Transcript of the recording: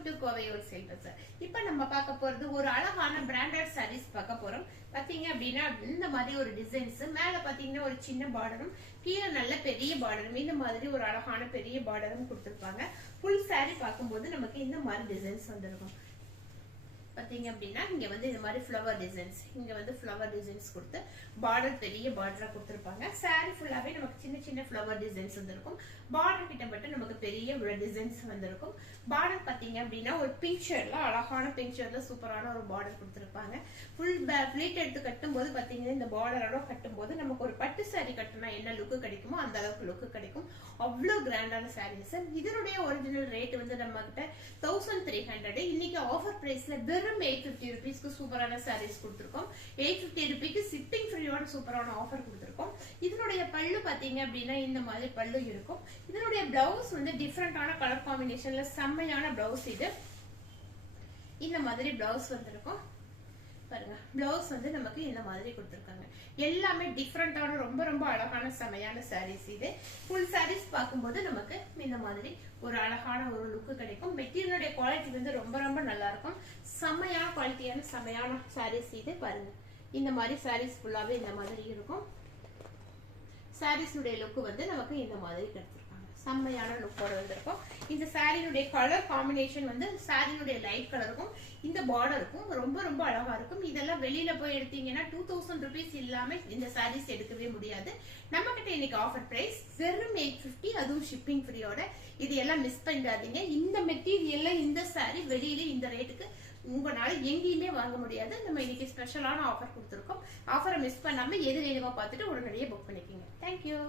Welcome to Kovai wholesale பஜார். இப்போ நம்ம பார்க்க போறது ஒரு அழகான பிராண்டட் சாரீஸ் பார்க்க போறோம். பாத்தீங்க அப்படின்னா இந்த மாதிரி ஒரு டிசைன்ஸ் மேல பாத்தீங்கன்னா ஒரு சின்ன பார்டரும் கீழே நல்ல பெரிய பார்டரும் இந்த மாதிரி ஒரு அழகான பெரிய பார்டரும் கொடுத்திருப்பாங்க. ஃபுல் சாரி பார்க்கும்போது நமக்கு இந்த மாதிரி டிசைன்ஸ் வந்திருக்கும். பாத்தீங்க அப்படின்னா இங்க வந்து இந்த மாதிரி ஃப்ளவர் டிசைன்ஸ், இங்க வந்து ஃப்ளவர் டிசைன்ஸ் கொடுத்து பார்டர் பெரிய பார்டரா கொடுத்திருப்பாங்க. சாரி ஃபுல்லாவே நமக்கு சின்ன சின்ன ஃப்ளவர் டிசைன்ஸ் வந்திருக்கும். பார்டர் கிட்ட மட்டும் நமக்கு பெரிய டிசைன்ஸ் வந்திருக்கும். பார்டர் பாத்தீங்க அப்படின்னா ஒரு பிங்க் ஷேட்ல அழகான பிங்க் ஷேட்ல சூப்பரான ஒரு பார்டர் கொடுத்திருப்பாங்க. ஃபுல் பிளீட் எடுத்து கட்டும் போது பாத்தீங்கன்னா இந்த பார்டரோட கட்டும் போது நமக்கு ஒரு பட்டு சாரி கட்டினா என்ன லுக்கு கிடைக்குமோ அந்த அளவுக்கு லுக்கு கிடைக்கும். அவ்வளவு கிராண்டான சாரீஸ். இதனுடைய ஒரிஜினல் ரேட் வந்து நம்ம கிட்ட 1300. இன்னைக்கு ஆஃபர் பிரைஸ்ல வெறும் 850 rupees சூப்பரான சாரீஸ் கொடுத்திருக்கோம். 850 rupees ஷிப்பிங் ஃப்ரீயோட சூப்பரான ஆஃபர் கொடுத்திருக்கோம். இதனுடைய பல்லு பாத்தீங்க அப்படின்னா இந்த மாதிரி பல்லு இருக்கும். இதனுடைய பிளவுஸ் வந்து டிஃபரெண்டான கலர் காம்பினேஷன்ல செம்மையான பிளவுஸ். இது இந்த மாதிரி பிளவுஸ் வந்திருக்கும். பாருங்க, பிளவுஸ் வந்து நமக்கு இந்த மாதிரி கொடுத்திருக்காங்க. எல்லாமே டிஃபரெண்டான ரொம்ப ரொம்ப அழகான செமையான சாரீஸ். இது ஃபுல் சாரீஸ் பார்க்கும்போது நமக்கு இந்த மாதிரி ஒரு அழகான ஒரு லுக்கு கிடைக்கும். மெட்டீரியலுடைய குவாலிட்டி வந்து ரொம்ப ரொம்ப நல்லா இருக்கும். செம்மையான குவாலிட்டியான செமையான சாரீஸ். இது பாருங்க, இந்த மாதிரி சாரீஸ் ஃபுல்லாவே இந்த மாதிரி இருக்கும். சாரீஸுடைய லுக்கு வந்து நமக்கு இந்த மாதிரி கிடைச்சிருக்காங்க. செம்மையான லுக்கோட வந்திருக்கும். இந்த சாரியினுடைய கலர் காம்பினேஷன் வந்து சாரியினுடைய லைட் கலருக்கும் இந்த பார்டருக்கும் ரொம்ப ரொம்ப அழகா இருக்கும். இதெல்லாம் வெளியில போய் எடுத்தீங்கன்னா 2000 rupees இல்லாம இந்த சாரீஸ் எடுக்கவே முடியாது. நம்ம கிட்ட இன்னைக்கு ஆஃபர் பிரைஸ் வெறும் 850, அதுவும் ஷிப்பிங் ஃப்ரீயோட. இது எல்லாம் மிஸ் பண்ணிடாதீங்க. இந்த மெட்டீரியல்ல இந்த சாரி வெளியில இந்த ரேட்டுக்கு உங்களால எங்கேயுமே வாங்க முடியாது. நம்ம இன்னைக்கு ஸ்பெஷலான ஆஃபர் கொடுத்துருக்கோம். ஆஃபரை மிஸ் பண்ணாம எது வேணுமோ பார்த்துட்டு உடனடியே புக் பண்ணிக்கோங்க. தேங்க்யூ.